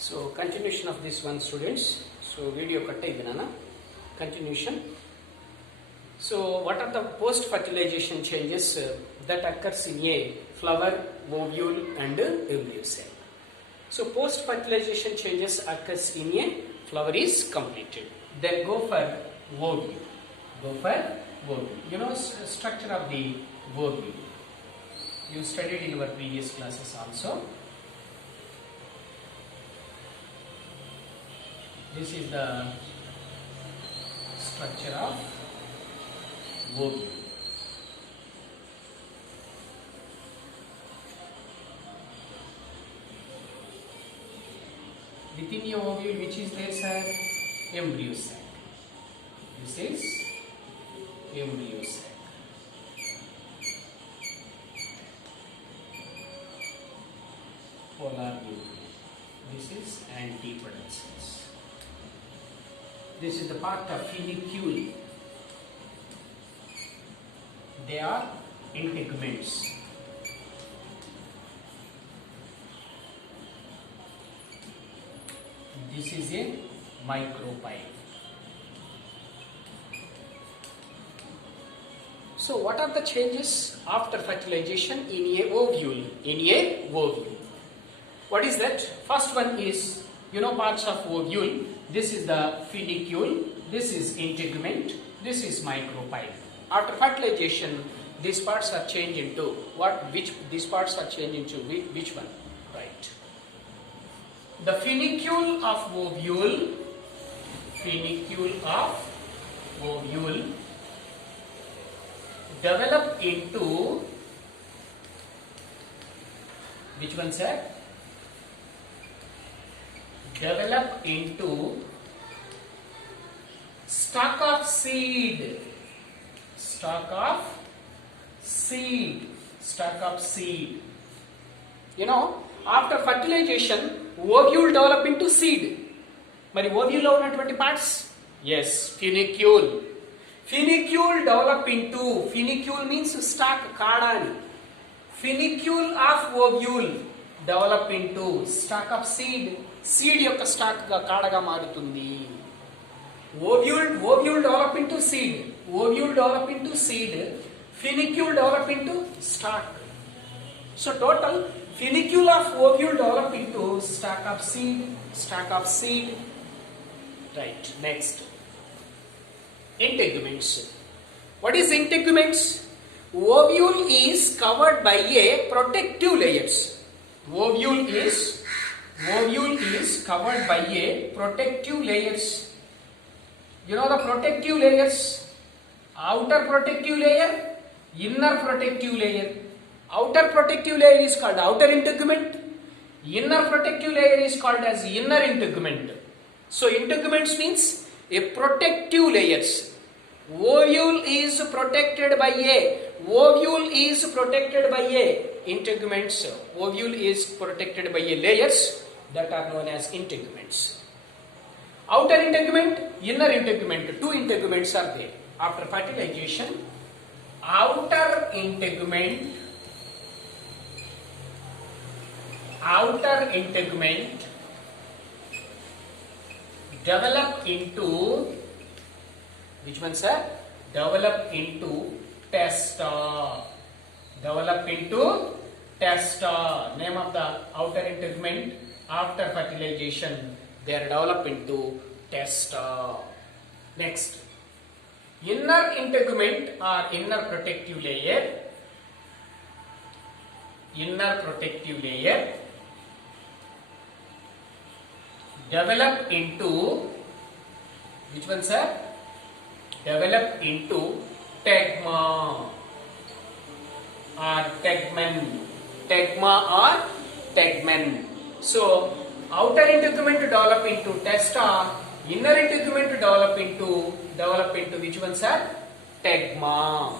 So continuation of this one, students. So video cut idinana continuation. So what are the post fertilization changes that occurs in a flower, ovule and embryo cell? So post fertilization changes occurs in a flower is completed. Then go for ovule. Go for ovule. You know structure of the ovule. You studied in your previous classes also. This is the structure of ovule. Within your ovule, which is there, sir? Embryo sac. This is embryo sac. Polar nuclei. This is antepodal. This is the part of funicule. They are integuments. This is a micropyle. So what are the changes after fertilization in a ovule? In a ovule. What is that? First one is, parts of ovule. This is the funicule. This is integument. This is micropyle. After fertilization, these parts are changed into what? These parts are changed into which one? Right. The funicule of ovule. Funicule of ovule develop into which one, sir? Develop into stalk of seed. Stalk of seed. Stalk of seed. After fertilization, ovule develop into seed. మరి ovule లో ఉన్నటువంటి parts? Yes, funicule. Funicule develop into, funicule means stalk, కాడాని. Funicule of ovule develop into stalk of seed. Seed యొక్క స్టాక్ గా కాడగా మారుతుంది. Ovule develop into seed. Ovule develop into seed. Funicule develop into stalk. So total funicule of ovule develop into stalk of seed. Stalk of seed. Right. Next. Integuments. What is integuments? Ovule is covered by a protective layers. Ovule is covered by a protective layers. You know the protective layers? Outer protective layer, inner protective layer. Outer protective layer is called outer integument. Inner protective layer is called as inner integument. So integuments means a protective layers. Ovule is protected by a. Ovule is protected by a. Integuments. Ovule is protected by a layers that are known as integuments. Outer integument, inner integument. Two integuments are there. After fertilization, outer integument develop into which one, sir? Develop into testa. Develop into testa. Name of the outer integument after fertilization, they are developed into testa. Next, inner integument or inner protective layer. Inner protective layer develop into which one, sir? Develop into tegma or tegmen. Tegma or tegmen. So outer integument develop into testa, inner integument develop into which one, sir? Tegma.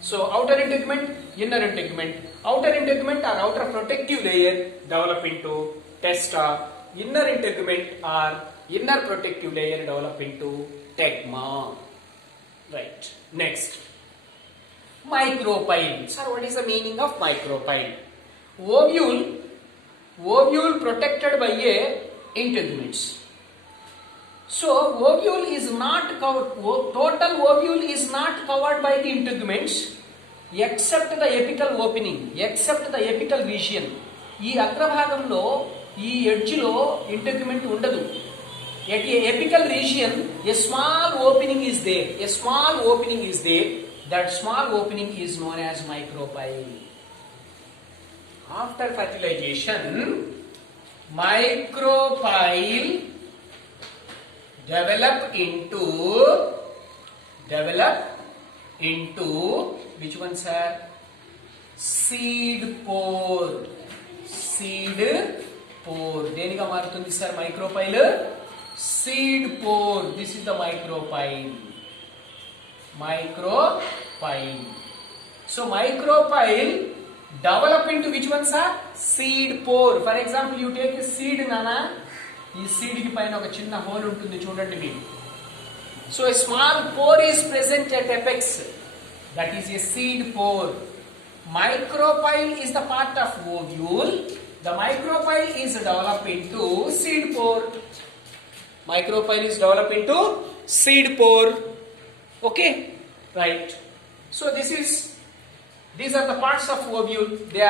So outer integument, inner integument. Outer integument or outer protective layer develop into testa. Inner integument or inner protective layer develop into tegma. Right. Next. Micropyle. Sir, what is the meaning of micropyle? Ovule protected by a integuments. So ovule is not covered, total ovule is not covered by the integuments except the apical opening, except the apical region. ఈ అగ్రభాగంలో ఈ ఎడ్జ్ లో ఇంటెగ్యుమెంట్ ఉండదు. At a apical region, a small opening is there. A small opening is there. That small opening is known as micropyle. After fertilization, micropyle develop into which one, sir? Seed pore. Seed pore. దేనిగా మారుతుంది sir micropyle? Seed pore. This is the micropyle. Micropyle. So micropyle develop into which one, sir? Seed pore. For example, you take a seed, nana. ఈ seed కి పైన ఒక చిన్న హోల్ ఉంటుంది చూడండి మీరు. So a small pore is present at apex. That is a seed pore. Micropyle is the part of ovule. The micropyle is developed into seed pore. Micropyle is developed into seed pore. Okay, right. So these are the parts of ovule. They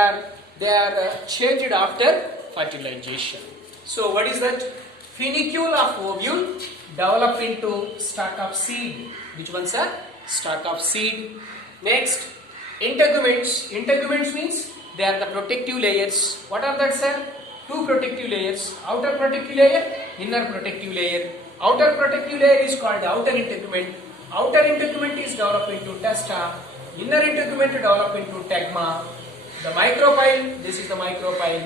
are changed after fertilization. So what is that? Funicule of ovule develop into stalk of seed. Which one, sir? Stalk of seed. Next, integuments. Integuments means they are the protective layers. What are that, sir? Two protective layers. Outer protective layer, inner protective layer. Outer protective layer is called outer integument. Outer integument is developed into testa. Inner integument developed into tegma. The micropyle, this is the micropyle.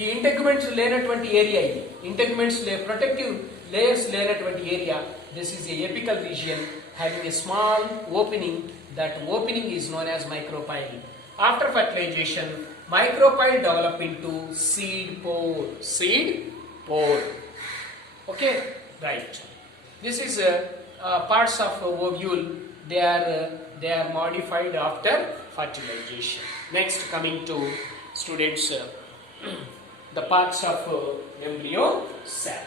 ఈ ఇంటెగ్యుమెంట్స్ లేనటువంటి area, ఇది integuments protective layers లేనటువంటి area. This is a apical region having a small opening. That opening is known as micropyle. After fertilization micropyle develop into seed pore. Seed pore. Okay, right. This is parts of ovule. They are modified after fertilization. Next, coming to students, the parts of embryo sac.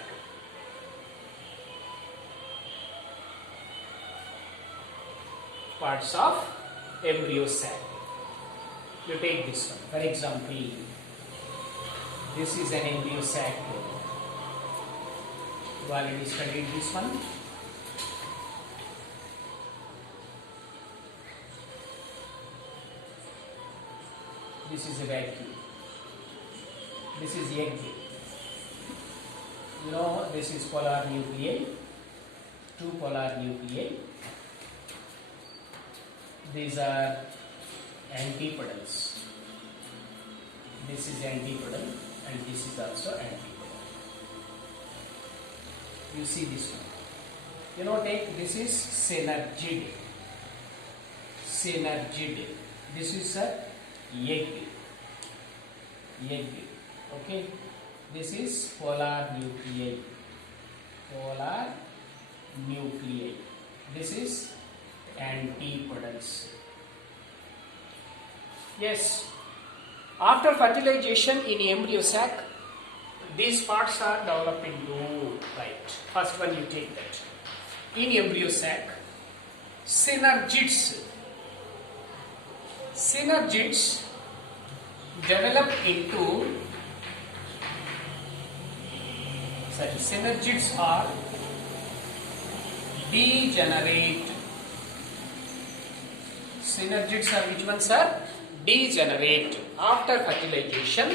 Parts of embryo sac. You take this one. For example, this is an embryo sac. You already studied this one. This is a vacuum. This is egg. You know, this is polar nuclei. Two polar nuclei. These are antipodals. This is antipodal and this is also antipodal. You see this one. You know, take this is synergid. Synergid. This is a egg. Egg. Okay. This is polar nuclei. Polar nuclei. This is antipodals. Yes, after fertilization in embryo sac, these parts are developed into, right. First one you take that. In embryo sac, synergids. Synergids develop into, synergids are degenerate. Synergids are which ones, sir? Degenerate after fertilization.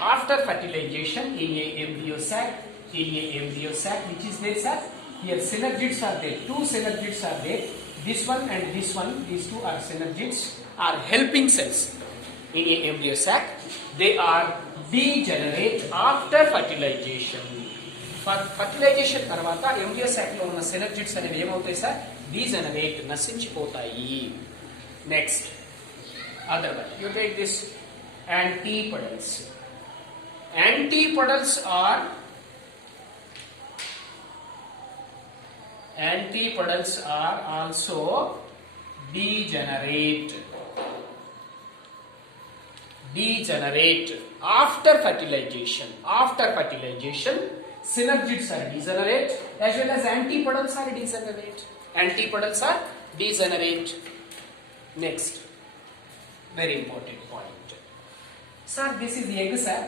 After fertilization in a embryo sac, which is there, sir? Here synergids are there. Two synergids are there. This one and this one. These two are synergids, are helping cells in a embryo sac. They are degenerate after fertilization. Fertilization తర్వాత embryo sac లో ఉన్న synergids అనేవి ఏమవుతాయి, sir? Degenerate, నశించిపోతాయి. Next. Other one. You take this antipodals. Antipodals are also degenerate. Degenerate after fertilization. After fertilization, synergids are degenerate, as well as antipodals are degenerate. Antipodals are degenerate. Next, very important point. Sir, this is egg, sir.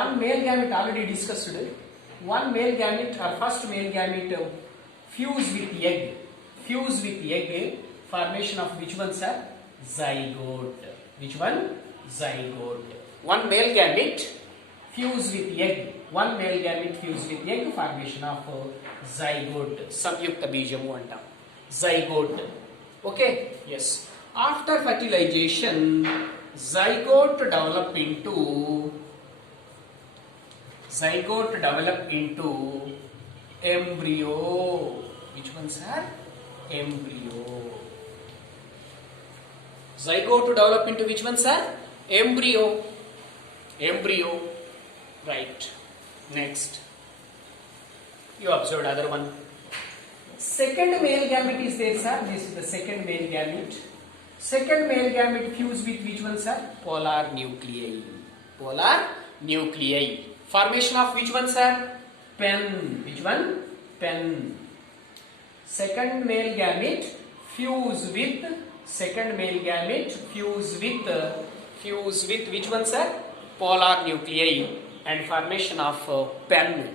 One male gamete already discussed. One male gamete or first male gamete fuse with egg. Fuse with egg. Formation of which one, sir? Zygote. Which one? Zygote. One male gamete fuse with egg. One male gamete fuse with egg. Formation of zygote. Samyukta bijamu antam. Zygote. Okay? Yes. After fertilization, zygote develop into embryo. Which one, sir? Embryo. Zygote develop into which one, sir? Embryo. Embryo. Right. Next. You observed other one. Second male gamete is there, sir. This is the second male gamete. Second male gamete fuse with which one, sir? Polar nuclei. Polar nuclei. Formation of which one, sir? Pen. Which one? Pen. Second male gamete fuse with which one, sir? Polar nuclei, and formation of pen,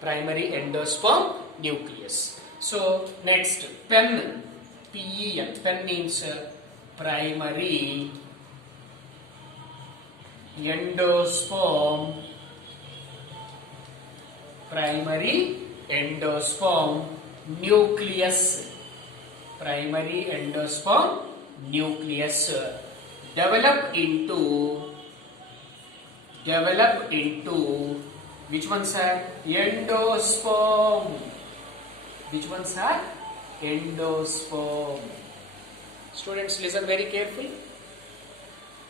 primary endosperm nucleus. So next, pen, PEN. Pen means primary endosperm nucleus. Primary endosperm nucleus develop into which one, sir? Endosperm. Which one, sir? Endosperm. Students, listen very carefully.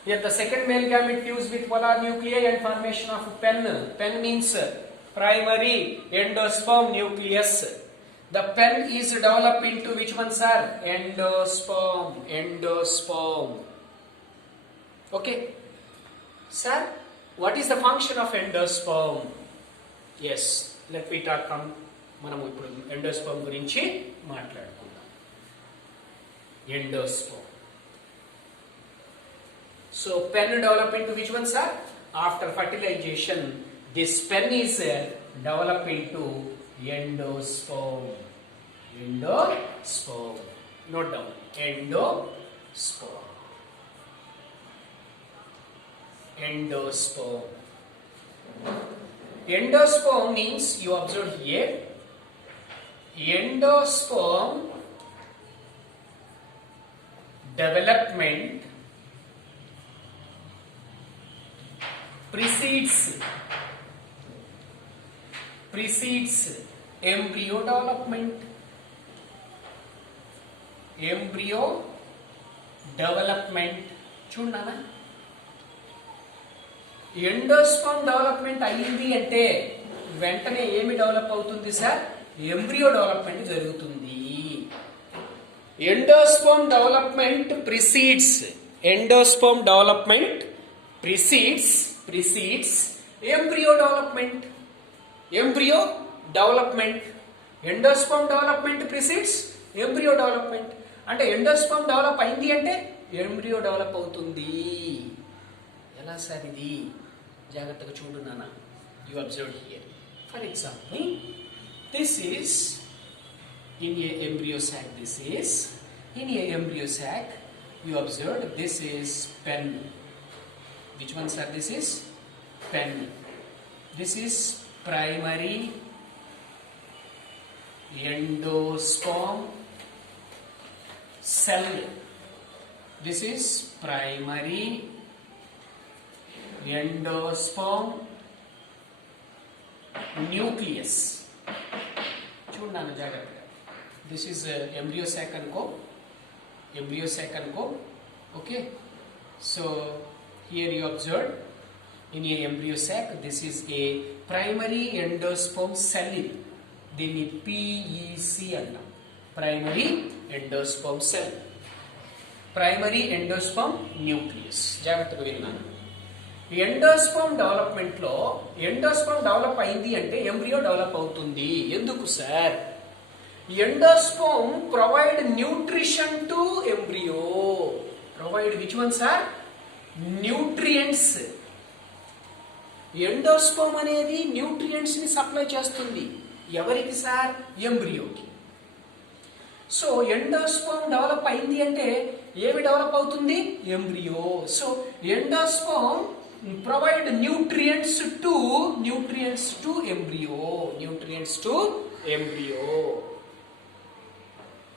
Here the second male gamete fuse with polar nuclei and formation of pen. Pen means primary endosperm nucleus. The pen is developed into which one, sir? Endosperm. Okay. Sir, what is the function of endosperm? Yes, let me talk. మనము ఇప్పుడు ఎండోస్పర్మ్ గురించి మాట్లాడుకుందాం. Endosperm. So pen develop into which one, sir? After fertilization, this pen is developed into endosperm. Endosperm. Note down. Endosperm. Endosperm. Endosperm means, you observe here, endosperm development precedes embryo development. Embryo development. చూడనా, endosperm development అయ్యింది అంటే వెంటనే ఏమి develop అవుతుంది, sir? Embryo development జరుగుతుంది. Endosperm development precedes embryo development. Endosperm development precedes embryo development. అంటే endosperm develop అయింది అంటే ఎంబ్రియో డెవలప్ అవుతుంది. ఎలా సార్ ఇది? జాగ్రత్తగా చూడు నాన్న. You observe here. For example, this is in a embryo sac. In a embryo sac, you observed this is pen. Which one, sir? This is pen. This is primary endosperm cell. This is primary endosperm nucleus. చూడన్నాను జాగ్రత్తగా. This is embryo sac అనుకో. Okay. So here you observe in a embryo sac, this is a primary endosperm cell. దీన్ని PEC అంటాం. Primary endosperm cell. Primary endosperm nucleus. జాగ్రత్తగా విన్నాను. Endosperm development లో endosperm develop అయింది అంటే ఎంబ్రియో డెవలప్ అవుతుంది. ఎందుకు sir? Endosperm provide nutrition to embryo. Provide which one sir? Nutrients. Endosperm అనేది న్యూట్రియంట్స్ ని సప్లై చేస్తుంది. ఎవరికి సార్? ఎంబ్రియోకి. సో ఎండోస్పర్మ్ డెవలప్ అయింది అంటే ఏమి డెవలప్ అవుతుంది? Embryo. So endosperm provide nutrients to embryo. Nutrients to embryo.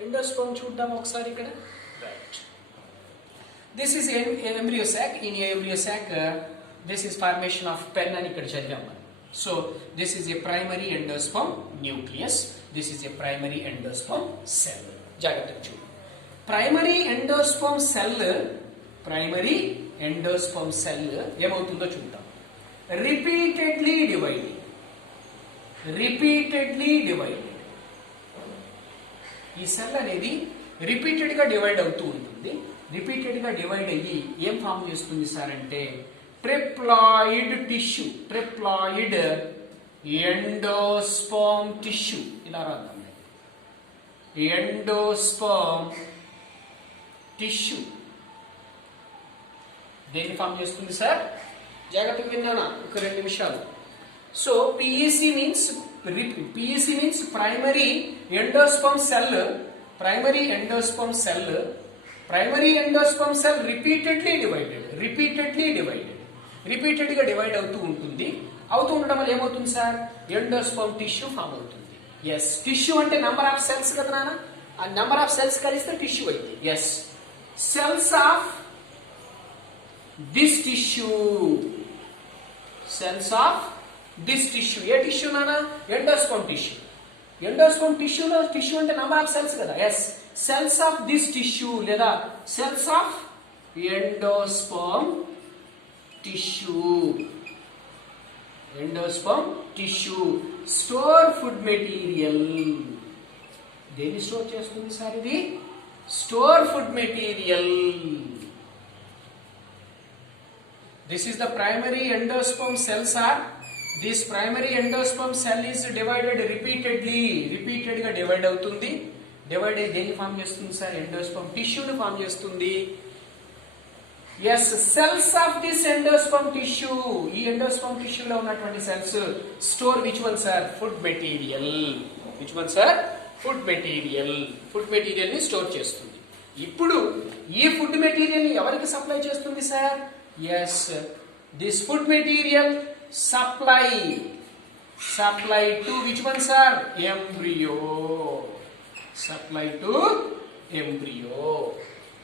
Endosperm చూద్దాం ఒకసారి ఇక్కడ. Right. This is embryo sac. In embryo sac this is formation of pen అని ఇక్కడ చదివాం మనం. So this is a primary endosperm nucleus. This is a primary endosperm cell. జాగ్రత్తగా చూడు. Primary endosperm cell ఏమవుతుందో చూద్దాం. Repeatedly divided. ఈ సెల్ అనేది రిపీటెడ్ గా డివైడ్ అవుతూ ఉంటుంది. రిపీటెడ్ గా డివైడ్ అయ్యి ఏం ఫామ్ చేస్తుంది సార్ అంటే ట్రిప్లాయిడ్ ఎండోస్పర్మ్ టిష్యూ. ఇలా రాద్దాం. ఎండోస్పర్మ్ టిష్యూ దేన్ని ఫామ్ చేస్తుంది సార్? జాగ్రత్తగా విన్నానా? ఒక 2 నిమిషాలు. So PEC means primary endosperm cell repeatedly divided. Repeated గా డివైడ్ అవుతూ ఉంటుంది. అవుతూ ఉండడం వల్ల ఏమవుతుంది సార్? ఎండోస్పర్మ్ టిష్యూ ఫామ్ అవుతుంది. ఎస్, టిష్యూ అంటే నంబర్ ఆఫ్ సెల్స్ కదా నాన్న. ఆ నంబర్ ఆఫ్ సెల్స్ కలిస్తే టిష్యూ అయింది. Yes, cells of this tissue. ఏ టిష్యూ నాన్న? Endosperm tissue. ఎండోస్పర్మ్ టిష్యూలో టిష్యూ అంటే నంబర్ ఆఫ్ సెల్స్ కదా. Yes, cells of this tissue లేదా cells of endosperm tissue store food material. దేన్ని స్టోర్ చేస్తుంది సార్? ఇది store food material. This is the primary endosperm cell sir. This primary endosperm cell is divided repeated గా divide అవుతుంది. Divide అయ్యి దేన్ని form చేస్తుంది sir? Endosperm టిష్యూని form చేస్తుంది. Yes, cells of this endosperm tissue. ఈ ఎండోస్పర్మ్ టిష్యూలో ఉన్నటువంటి cells store which one sir? Food material. Food material ని స్టోర్ చేస్తుంది. ఇప్పుడు ఈ ఫుడ్ మెటీరియల్ ని ఎవరికి సప్లై చేస్తుంది sir? Yes, this food material supply to which one sir? Embryo.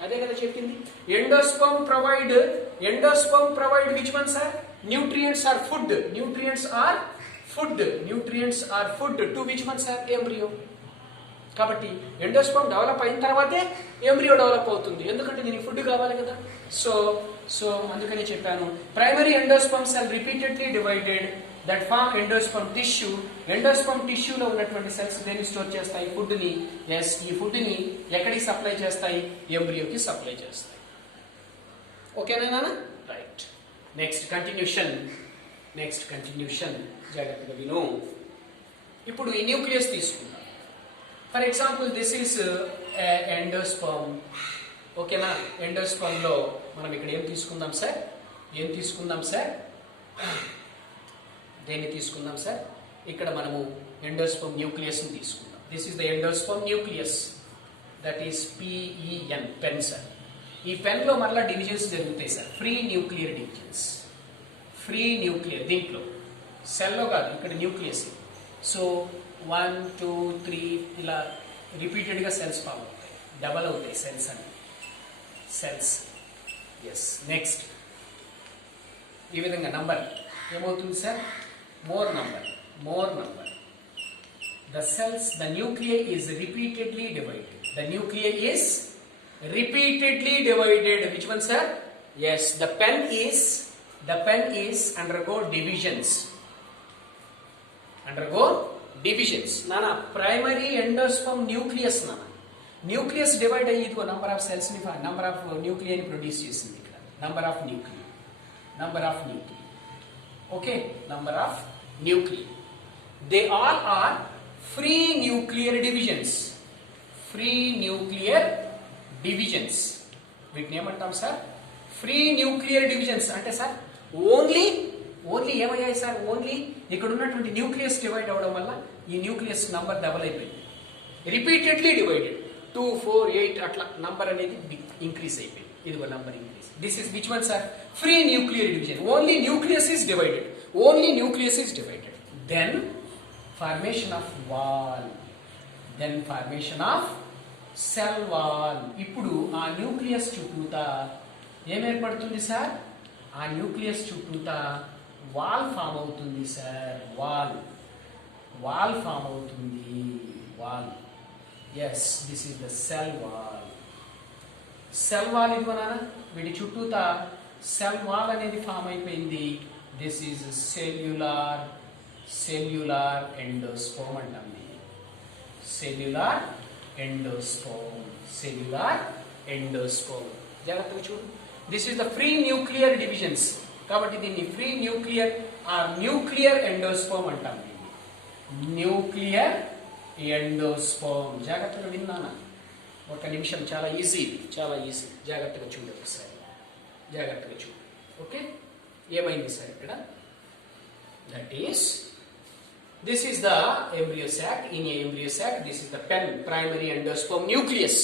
అదే కదా చెప్పింది. Endosperm provide which one sir? Nutrients or food to which one sir? Embryo. కాబట్టి ఎండోస్పర్మ్ డెవలప్ అయిన తర్వాతే ఎంబ్రియో డెవలప్ అవుతుంది. ఎందుకంటే దీనికి ఫుడ్ కావాలి కదా. సో అందుకని చెప్పాను primary endosperm cell repeatedly divided that form endosperm tissue. Endosperm టిష్యూలో ఉన్నటువంటి సెల్స్ దేన్ని స్టోర్ చేస్తాయి? ఫుడ్ ని. ఎస్, ఈ ఫుడ్ ని ఎక్కడికి సప్లై చేస్తాయి? ఎంబ్రియోకి సప్లై చేస్తాయి. ఓకేనా నాన్న? రైట్. నెక్స్ట్ కంటిన్యూషన్ జాగ్రత్తగా విను. ఇప్పుడు ఈ న్యూక్లియస్ తీసుకుందాం. For example this is endosperm. ఓకేనా? ఎండోస్పర్మ్ లో మనం ఇక్కడ ఏం తీసుకుందాం సార్? దేన్ని తీసుకుందాం సార్? ఇక్కడ మనము ఎండోస్పర్మ్ న్యూక్లియస్ ని తీసుకుందాం. This is the endosperm nucleus. That is PEN, pen sir. ఈ పెన్ లో మరలా డివిజన్స్ జరుగుతాయి సార్. ఫ్రీ న్యూక్లియర్ దీంట్లో సెల్లో కాదు, ఇక్కడ న్యూక్లియస్. సో 1, 2, 3 ఇలా రిపీటెడ్ గా సెల్స్ ఫామ్ అవుతాయి. డబల్ అవుతాయి సెల్స్ అని. ఎస్, నెక్స్ట్ ఈ విధంగా నంబర్ ఏమవుతుంది sir? more number. The nuclei is repeatedly divided. Which one, sir? Yes, the pen is undergo divisions. Nana, primary endosperm nucleus nana. Nucleus divide అయ్యి number of cells ని number of nuclei ని produce చేసింది ఇక్కడ. Number of nuclei. number of nuclei. Okay, number of nuclei. They all are free nuclear divisions. Free nuclear divisions. వీటిని ఏమంటాం sir? Free nuclear divisions. అంటే sir only ఏమయ్యాయి sir? Only ఇక్కడ ఉన్నటువంటి న్యూక్లియస్ డివైడ్ అవ్వడం వల్ల ఈ న్యూక్లియస్ నంబర్ డబల్ అయిపోయింది. రిపీటెడ్లీ డివైడెడ్ 2, 4, 8 అట్లా నంబర్ అనేది ఇంక్రీజ్ అయిపోయింది. ఇదిగో number increase. This is which one sir? Free nuclear division. Only nucleus is divided. Only nucleus is divided. Then formation of wall. Then formation of cell wall. ఇప్పుడు ఆ nucleus చుట్టూతా ఏం ఏర్పడుతుంది సార్? ఆ న్యూక్లియస్ చుట్టూతా వాల్ ఫామ్ అవుతుంది sir. Wall form అవుతుంది. Wall. Yes, this is the cell wall. Cell wall ఇది నాన్న. వీటి చుట్టూతా సెల్ వాల్ అనేది ఫామ్ అయిపోయింది. దిస్ ఈజ్ సెల్యులార్ ఎండోస్పోమ్ అంటాం. Cellular endosperm. జాగ్రత్తగా చూడు. This is the free nuclear divisions. కాబట్టి దీన్ని free nuclear or nuclear endosperm అంటాం. Nuclear endosperm. జాగ్రత్తగా విన్నానా? ఒక నిమిషం. చాలా ఈజీ. జాగ్రత్తగా చూడు ఒకసారి. జాగ్రత్తగా చూడు. ఓకే, ఏమైంది సార్ ఇక్కడ? That is this is the embryo sac. In a embryo sac, this is the pen, primary endosperm nucleus.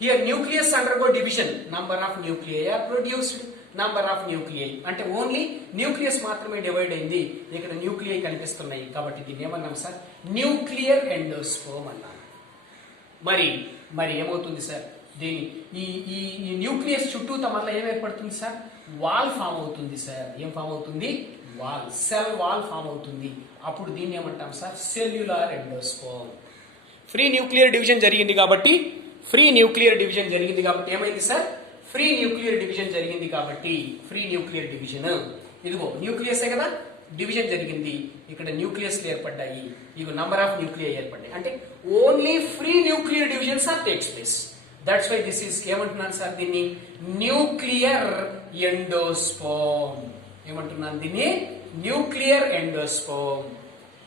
Here nucleus undergo division. Number of nuclei are produced. Number of nuclei. అంటే ఓన్లీ న్యూక్లియస్ మాత్రమే డివైడ్ అయింది. ఇక్కడ న్యూక్లియై కనిపిస్తున్నాయి. కాబట్టి దీన్ని ఏమన్నాం sir? Nuclear ఎండోస్పోమ్ అన్నాం. మరి ఏమవుతుంది సార్? దీని ఈ న్యూక్లియస్ చుట్టూతా మళ్ళీ ఏం ఏర్పడుతుంది సార్? వాల్ ఫామ్ అవుతుంది సార్. ఏం ఫామ్ అవుతుంది? వాల్. సెల్ వాల్ ఫామ్ అవుతుంది. అప్పుడు దీన్ని ఏమంటాం sir? Cellular endosperm. Free nuclear division జరిగింది కాబట్టి ఏమైంది సార్? ఫ్రీ న్యూక్లియర్ డివిజన్ జరిగింది కాబట్టి ఫ్రీ న్యూక్లియర్ డివిజన్. ఇదిగో న్యూక్లియసే కదా, డివిజన్ జరిగింది. ఇక్కడ న్యూక్లియస్లు ఏర్పడ్డాయి. ఇవి నంబర్ ఆఫ్ న్యూక్లియై ఏర్పడ్డాయి. అంటే only free nuclear divisions are takes place. That's why this is ఏమంటున్నాను సార్? దీన్ని న్యూక్లియర్ ఎండోస్పోమ్. ఏమంటున్నాను? దీన్ని న్యూక్లియర్ ఎండోస్పోమ్.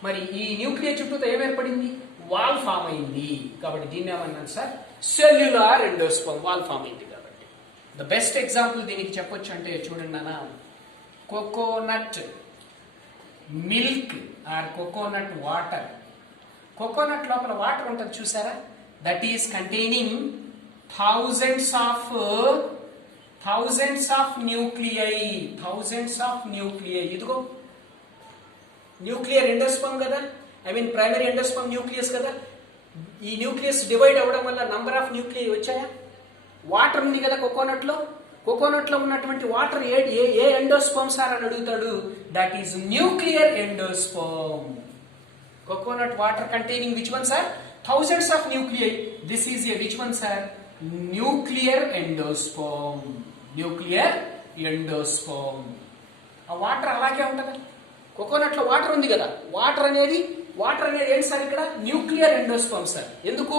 మరి ఈ న్యూక్లియర్ చుట్టూతో ఏం ఏర్పడింది? వాల్ ఫామ్ అయింది. కాబట్టి దీన్ని ఏమన్నాను సార్? సెల్యులార్ ఎండోస్పోమ్. వాల్ ఫామ్ అయింది కాబట్టి. ద బెస్ట్ ఎగ్జాంపుల్ దీనికి చెప్పొచ్చు అంటే చూడండి నాన్న, coconut milk are coconut water. Coconut లోపల వాటర్ ఉంటుంది చూసారా? That is containing thousands of nuclei. ఇదిగో న్యూక్లియర్ ఎండోస్పర్మ్ కదా, ప్రైమరీ ఎండోస్పర్మ్ న్యూక్లియస్ కదా. ఈ న్యూక్లియస్ డివైడ్ అవ్వడం వల్ల నంబర్ ఆఫ్ న్యూక్లియై వచ్చాయా? వాటర్ ఉంది కదా కోకోనట్ లో ఉన్నటువంటి వాటర్ ఏ ఎండోస్పర్మ్ సార్ అని అడుగుతాడు. That is nuclear endosperm. Coconut water containing which one sir? Thousands of nuclei. This is a which one sir? Nuclear endosperm. ఆ వాటర్ అలాగే ఉంటుందా? కోకోనట్ లో వాటర్ ఉంది కదా, వాటర్ అనేది ఏంటి సార్? ఇక్కడ న్యూక్లియర్ ఎండోస్పర్మ్ సార్. ఎందుకు?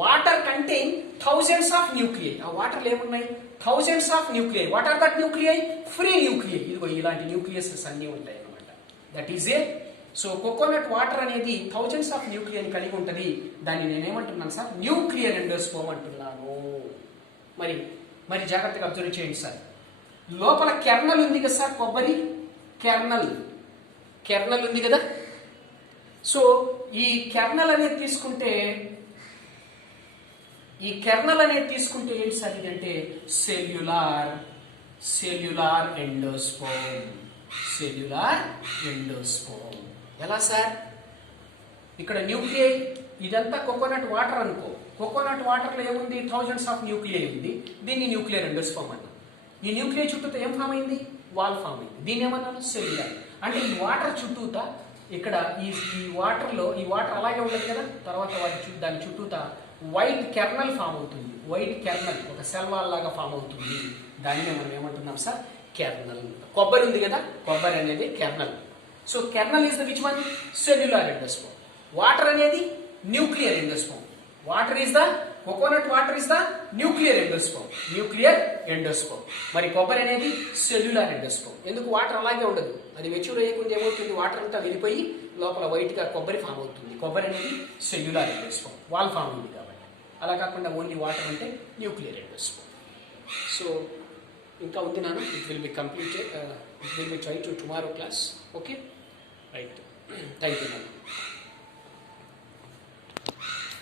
Water contain thousands of nuclei. ఆ వాటర్లు ఏమున్నాయి? Thousands of nuclei. What are that nuclei? Free nuclei. ఇదిగో ఇలాంటి న్యూక్లియసెస్ అన్ని ఉంటాయి అన్నమాట. That is A. So coconut water అనేది థౌజండ్స్ ఆఫ్ న్యూక్లియై కలిగి ఉంటుంది. దాన్ని నేనేమంటున్నాను సార్? న్యూక్లియర్ ఎండోస్పర్మ్ అంటున్నాను. మరి జాగ్రత్తగా అబ్జర్వ్ చేయండి సార్. లోపల కెర్నల్ ఉంది కదా సార్, కొబ్బరి కెర్నల్ ఉంది కదా. సో ఈ కెర్నల్ అనేది తీసుకుంటే ఏంటి సార్? ఇదంటే సెల్యులార్ ఎండోస్పోమ్. ఎలా సార్? ఇక్కడ న్యూక్లియై, ఇదంతా కోకోనట్ వాటర్ అనుకో. కోకోనట్ వాటర్ లో ఏముంది? థౌజండ్స్ ఆఫ్ న్యూక్లియై ఉంది. దీన్ని న్యూక్లియర్ ఎండోస్పోమ్ అన్నాం. ఈ న్యూక్లియై చుట్టూతో ఏం ఫామ్ అయింది? వాల్ ఫామ్ అయింది. దీన్ని ఏమన్నాను? సెల్యులార్. అంటే ఈ వాటర్ చుట్టూతా ఇక్కడ ఈ వాటర్ అలాగే ఉండదు కదా. తర్వాత దాని చుట్టూతా వైట్ కెర్నల్ ఫామ్ అవుతుంది. వైట్ కెర్నల్ ఒక సెల్ వాల్ లాగా ఫామ్ అవుతుంది. దానిని మనం ఏమంటున్నాం సార్? కెర్నల్. కొబ్బరి ఉంది కదా, కొబ్బరి అనేది kernel. So kernel is the which one? Cellular endosperm. Water అనేది nuclear endosperm. Water is the coconut water is the nuclear endosperm. Nuclear endosperm. మరి కొబ్బరి అనేది సెల్యులార్ ఎండోస్పర్మ్. ఎందుకు వాటర్ అలాగే ఉండదు, అది మెచ్యూర్ అయ్యకుండా ఏమవుతుంది, వాటర్ అంతా వెళ్ళిపోయి లోపల వైట్ గా కొబ్బరి ఫామ్ అవుతుంది. కొబ్బరి అనేది సెల్యులార్ ఎండోస్పర్మ్, వాల్ ఫామ్ ఉంది కాబట్టి. అలా కాకుండా ఓన్లీ వాటర్ అంటే న్యూక్లియర్ ఎండోస్పర్మ్. సో ఇంకా ఉంది నాన్న, it will be completed, it will be try to tomorrow class. Okay right, thank you నాన్న.